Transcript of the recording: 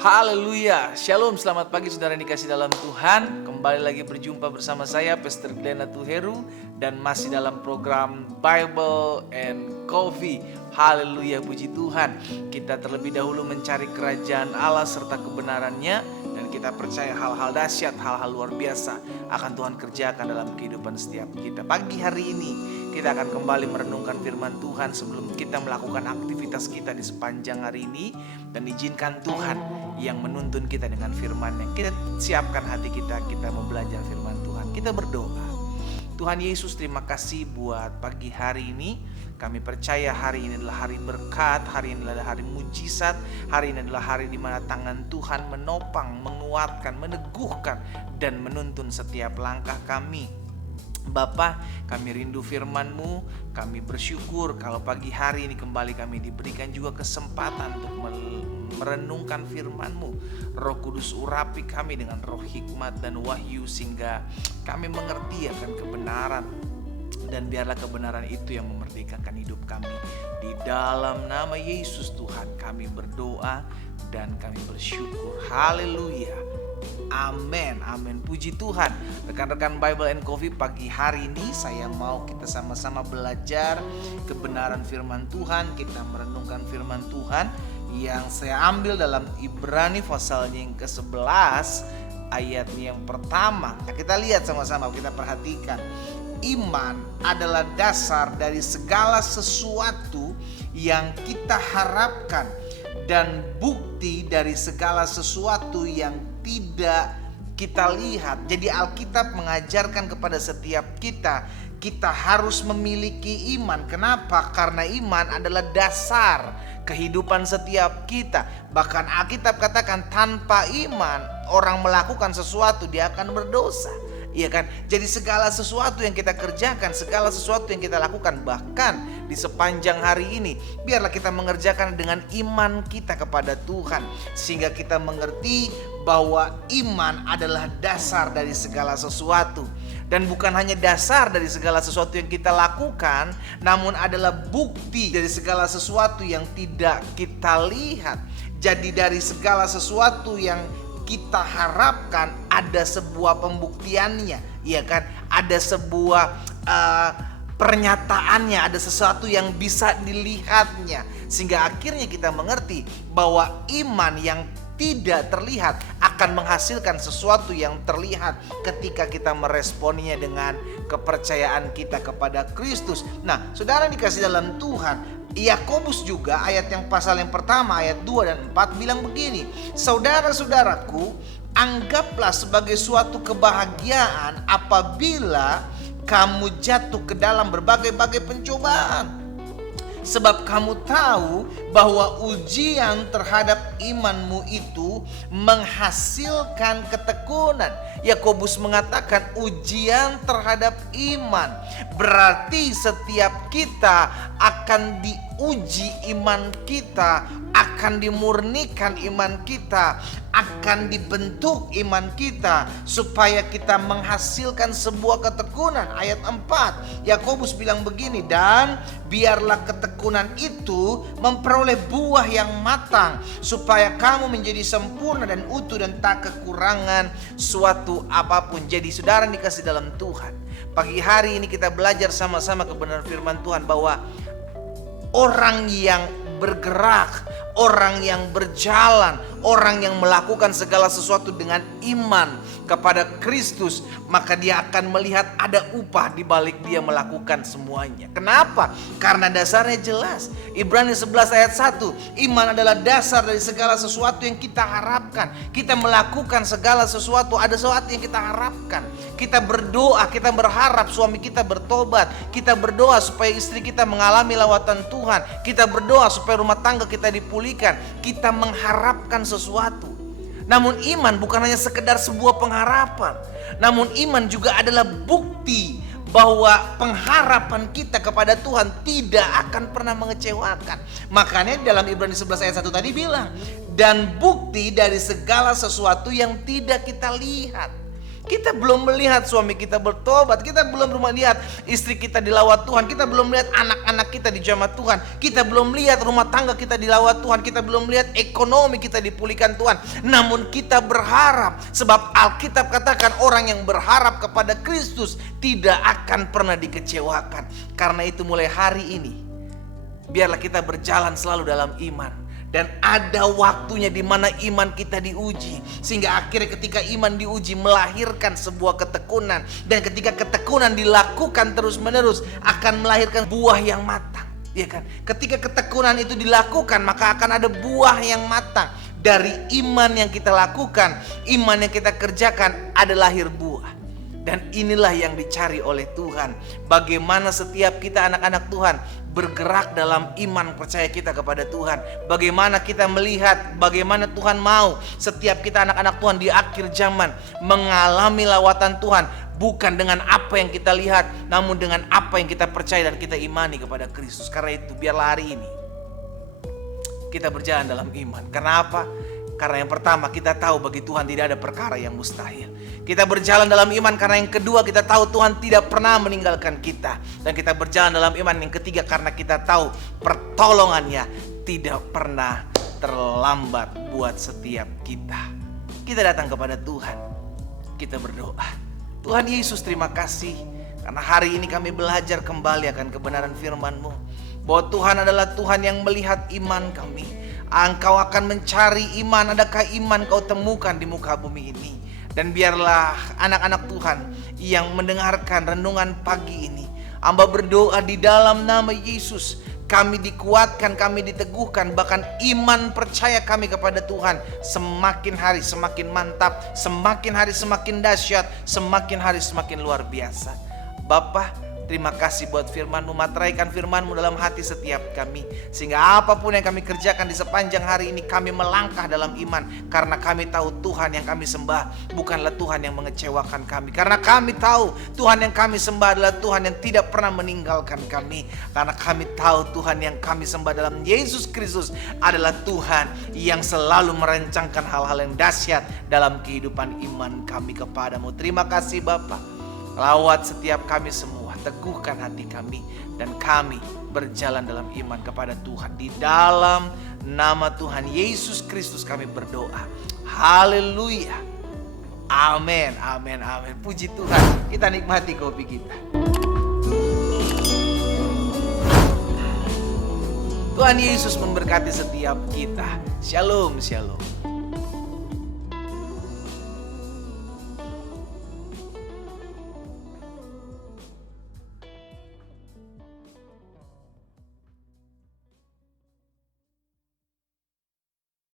Haleluya, Shalom, selamat pagi saudara yang dikasih dalam Tuhan. Kembali lagi berjumpa bersama saya Pastor Glenn Atuheru dan masih dalam program Bible and Coffee. Haleluya, puji Tuhan. Kita terlebih dahulu mencari kerajaan Allah serta kebenarannya, dan kita percaya hal-hal dahsyat, hal-hal luar biasa akan Tuhan kerjakan dalam kehidupan setiap kita. Pagi hari ini kita akan kembali merenungkan firman Tuhan sebelum kita melakukan aktivitas kita di sepanjang hari ini. Dan izinkan Tuhan yang menuntun kita dengan firman-Nya. Kita siapkan hati kita mau belajar firman Tuhan. Kita berdoa. Tuhan Yesus, terima kasih buat pagi hari ini. Kami percaya hari ini adalah hari berkat, hari ini adalah hari mujizat, hari ini adalah hari di mana tangan Tuhan menopang, menguatkan, meneguhkan, dan menuntun setiap langkah kami. Bapa, kami rindu firman-Mu, kami bersyukur kalau pagi hari ini kembali kami diberikan juga kesempatan untuk merenungkan firman-Mu. Roh Kudus urapi kami dengan roh hikmat dan wahyu sehingga kami mengerti akan kebenaran. Dan biarlah kebenaran itu yang memerdekakan hidup kami. Di dalam nama Yesus Tuhan kami berdoa dan kami bersyukur. Haleluya. Amin, amin. Puji Tuhan. Rekan-rekan Bible and Coffee, pagi hari ini saya mau kita sama-sama belajar kebenaran firman Tuhan. Kita merenungkan firman Tuhan yang saya ambil dalam Ibrani pasalnya yang ke-11 ayatnya yang pertama. Nah, kita lihat sama-sama, kita perhatikan. Iman adalah dasar dari segala sesuatu yang kita harapkan dan bukti dari segala sesuatu yang tidak kita lihat. Jadi Alkitab mengajarkan kepada setiap kita harus memiliki iman. Kenapa? Karena iman adalah dasar kehidupan setiap kita. Bahkan Alkitab katakan tanpa iman orang melakukan sesuatu dia akan berdosa. Iya kan? Jadi segala sesuatu yang kita kerjakan, segala sesuatu yang kita lakukan, bahkan di sepanjang hari ini, biarlah kita mengerjakan dengan iman kita kepada Tuhan, sehingga kita mengerti bahwa iman adalah dasar dari segala sesuatu. Dan bukan hanya dasar dari segala sesuatu yang kita lakukan, namun adalah bukti dari segala sesuatu yang tidak kita lihat. Jadi dari segala sesuatu yang kita harapkan ada sebuah pembuktiannya, ya kan? Ada sebuah pernyataannya, ada sesuatu yang bisa dilihatnya, sehingga akhirnya kita mengerti bahwa iman yang tidak terlihat akan menghasilkan sesuatu yang terlihat ketika kita meresponinya dengan kepercayaan kita kepada Kristus. Nah, saudara dikasih dalam Tuhan, Yakobus juga ayat yang pasal yang pertama ayat 2 dan 4 bilang begini, saudara-saudaraku, anggaplah sebagai suatu kebahagiaan apabila kamu jatuh ke dalam berbagai-bagai pencobaan. Sebab kamu tahu bahwa ujian terhadap imanmu itu menghasilkan ketekunan. Yakobus mengatakan ujian terhadap iman. Berarti setiap kita akan diuji iman kita, akan dimurnikan iman kita, akan dibentuk iman kita supaya kita menghasilkan sebuah ketekunan. Ayat 4 Yakobus bilang begini, dan biarlah ketekunan itu memperoleh buah yang matang supaya kamu menjadi sempurna dan utuh dan tak kekurangan suatu apapun. Jadi saudara dikasih dalam Tuhan, pagi hari ini kita belajar sama-sama kebenaran firman Tuhan bahwa orang yang bergerak, orang yang berjalan, orang yang melakukan segala sesuatu dengan iman kepada Kristus, maka dia akan melihat ada upah di balik dia melakukan semuanya. Kenapa? Karena dasarnya jelas. Ibrani 11 ayat 1, iman adalah dasar dari segala sesuatu yang kita harapkan. Kita melakukan segala sesuatu, ada sesuatu yang kita harapkan. Kita berdoa, kita berharap suami kita bertobat. Kita berdoa supaya istri kita mengalami lawatan Tuhan. Kita berdoa supaya rumah tangga kita dipulihkan. Kita mengharapkan sesuatu. Namun iman bukan hanya sekedar sebuah pengharapan, namun iman juga adalah bukti bahwa pengharapan kita kepada Tuhan tidak akan pernah mengecewakan. Makanya dalam Ibrani 11 ayat 1 tadi bilang, dan bukti dari segala sesuatu yang tidak kita lihat. Kita belum melihat suami kita bertobat, kita belum melihat istri kita dilawat Tuhan, kita belum melihat anak-anak kita dijamah Tuhan, kita belum melihat rumah tangga kita dilawat Tuhan, kita belum melihat ekonomi kita dipulihkan Tuhan. Namun kita berharap, sebab Alkitab katakan orang yang berharap kepada Kristus tidak akan pernah dikecewakan. Karena itu mulai hari ini, biarlah kita berjalan selalu dalam iman. Dan ada waktunya di mana iman kita diuji. Sehingga akhirnya ketika iman diuji melahirkan sebuah ketekunan. Dan ketika ketekunan dilakukan terus menerus akan melahirkan buah yang matang, ya kan? Ketika ketekunan itu dilakukan maka akan ada buah yang matang. Dari iman yang kita lakukan, iman yang kita kerjakan ada lahir buah. Dan inilah yang dicari oleh Tuhan. Bagaimana setiap kita anak-anak Tuhan bergerak dalam iman percaya kita kepada Tuhan. Bagaimana kita melihat bagaimana Tuhan mau setiap kita anak-anak Tuhan di akhir zaman mengalami lawatan Tuhan. Bukan dengan apa yang kita lihat, namun dengan apa yang kita percaya dan kita imani kepada Kristus. Karena itu biarlah hari ini kita berjalan dalam iman. Karena apa? Karena yang pertama kita tahu bagi Tuhan tidak ada perkara yang mustahil. Kita berjalan dalam iman karena yang kedua kita tahu Tuhan tidak pernah meninggalkan kita. Dan kita berjalan dalam iman yang ketiga karena kita tahu pertolongannya tidak pernah terlambat buat setiap kita. Kita datang kepada Tuhan, kita berdoa. Tuhan Yesus, terima kasih karena hari ini kami belajar kembali akan kebenaran firman-Mu. Bahwa Tuhan adalah Tuhan yang melihat iman kami. Engkau akan mencari iman, adakah iman kau temukan di muka bumi ini. Dan biarlah anak-anak Tuhan yang mendengarkan renungan pagi ini, hamba berdoa di dalam nama Yesus, kami dikuatkan, kami diteguhkan, bahkan iman percaya kami kepada Tuhan semakin hari semakin mantap, semakin hari semakin dahsyat, semakin hari semakin luar biasa. Bapa, terima kasih buat firman-Mu, materaikan firman-Mu dalam hati setiap kami. Sehingga apapun yang kami kerjakan di sepanjang hari ini, kami melangkah dalam iman. Karena kami tahu Tuhan yang kami sembah bukanlah Tuhan yang mengecewakan kami. Karena kami tahu Tuhan yang kami sembah adalah Tuhan yang tidak pernah meninggalkan kami. Karena kami tahu Tuhan yang kami sembah dalam Yesus Kristus adalah Tuhan yang selalu merencangkan hal-hal yang dahsyat dalam kehidupan iman kami kepadamu. Terima kasih Bapa. Lawat setiap kami semua, teguhkan hati kami, dan kami berjalan dalam iman kepada Tuhan. Di dalam nama Tuhan Yesus Kristus kami berdoa. Haleluya. Amin, amin, amin. Puji Tuhan. Kita nikmati kopi kita. Tuhan Yesus memberkati setiap kita. Shalom, shalom.